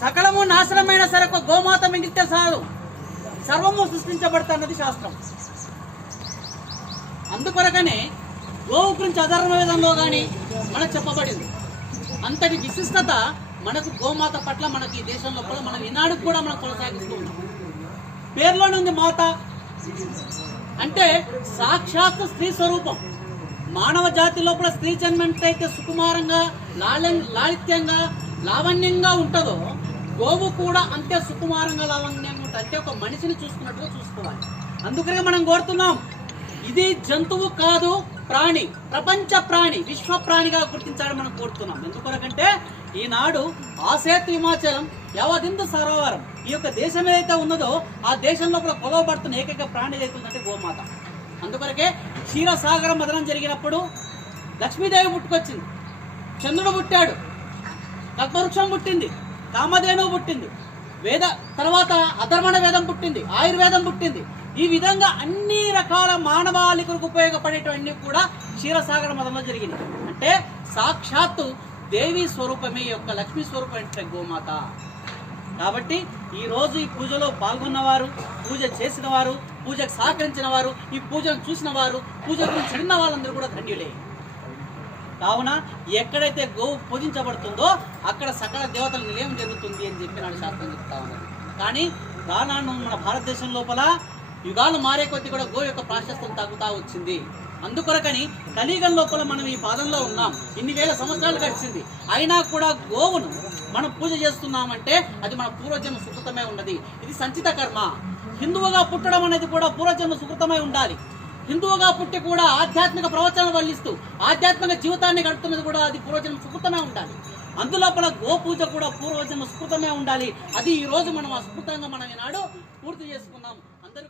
సకలము నాశనమైన సరే గోమాత మిగిలితే సారు, సర్వము సృష్టించబడుతున్నది శాస్త్రం. అందుకొరకనే గోవు గురించి అధర్మ వేదంలో కానీ మనకు చెప్పబడింది. అంతటి విశిష్టత మనకు గోమాత పట్ల మనకి ఈ దేశం లోపల మనం ఈనాడు కూడా మనం కొనసాగిస్తూ ఉన్నాం. పేర్లోనే ఉంది మాత అంటే సాక్షాత్ స్త్రీ స్వరూపం. మానవ జాతి లోపల స్త్రీ జన్మంటైతే సుకుమారంగా లాలిత్యంగా లావణ్యంగా ఉంటుందో గోవు కూడా అంతే సుకుమారంగా లావణ్యంగా ఉంటుంది. అంటే ఒక మనిషిని చూసుకున్నట్టుగా చూసుకోవాలి. అందుకనే మనం కోరుతున్నాం, ఇది జంతువు కాదు, ప్రాణి, ప్రపంచ ప్రాణి, విశ్వ ప్రాణిగా గుర్తించాలని మనం కోరుతున్నాం. ఎందుకొరకంటే ఈనాడు ఆసేతు హిమాచలం యావదిందు సరోవరం ఈ యొక్క దేశం ఏదైతే ఉన్నదో ఆ దేశం లోపల కొలవబడుతున్న ఏకైక ప్రాణి ఏదైతుందంటే గోమాత. అందుకొరకే క్షీరసాగర మదనం జరిగినప్పుడు లక్ష్మీదేవి పుట్టుకొచ్చింది, చంద్రుడు పుట్టాడు, కల్పవృక్షం పుట్టింది, కామధేనువు పుట్టింది, తర్వాత అధర్మణ వేదం పుట్టింది, ఆయుర్వేదం పుట్టింది. ఈ విధంగా అన్ని రకాల మానవాళికలకు ఉపయోగపడేటవన్నీ కూడా క్షీరసాగర మదంలో జరిగినాయి. అంటే సాక్షాత్తు దేవి స్వరూపమే యొక్క లక్ష్మీ స్వరూపం అంటే గోమాత. కాబట్టి ఈరోజు ఈ పూజలో పాల్గొన్నవారు, పూజ చేసిన వారు, పూజకు సహకరించిన వారు, ఈ పూజను చూసిన వారు, పూజ గురించి విన్న వాళ్ళందరూ కూడా ధన్యులే. కావున ఎక్కడైతే గోవు పూజించబడుతుందో అక్కడ సకల దేవతల నిలయం జరుగుతుంది అని చెప్పి నాడు శాస్త్రం చెప్తా ఉన్నది. కానీ రానాడు మన భారతదేశం లోపల యుగాలు మారే కొద్దీ కూడా గోవు యొక్క ప్రాశస్త్యం తగ్గుతూ వచ్చింది. అందుకొరకని కలియుగం లోపల మనం ఈ పాదంలో ఉన్నాం. ఇన్ని వేల సంవత్సరాలు గడిచింది, అయినా కూడా గోవును మనం పూజ చేస్తున్నామంటే అది మన పూర్వజన్మ సుకృతమై ఉన్నది. ఇది సంచిత కర్మ. హిందువుగా పుట్టడం అనేది కూడా పూర్వజన్మ సుకృతమై ఉండాలి. హిందువుగా పుట్టి కూడా ఆధ్యాత్మిక ప్రవచనాలు వల్లిస్తూ ఆధ్యాత్మిక జీవితాన్ని గడుపుతున్నది కూడా అది పూర్వజన్మ సుకృతమే ఉండాలి. అందులోపల గోపూజ కూడా పూర్వజన్మ సుకృతమే ఉండాలి. అది ఈ రోజు మనం అస్ఫుతంగా మనం ఈనాడు పూర్తి చేసుకున్నాం. అందరూ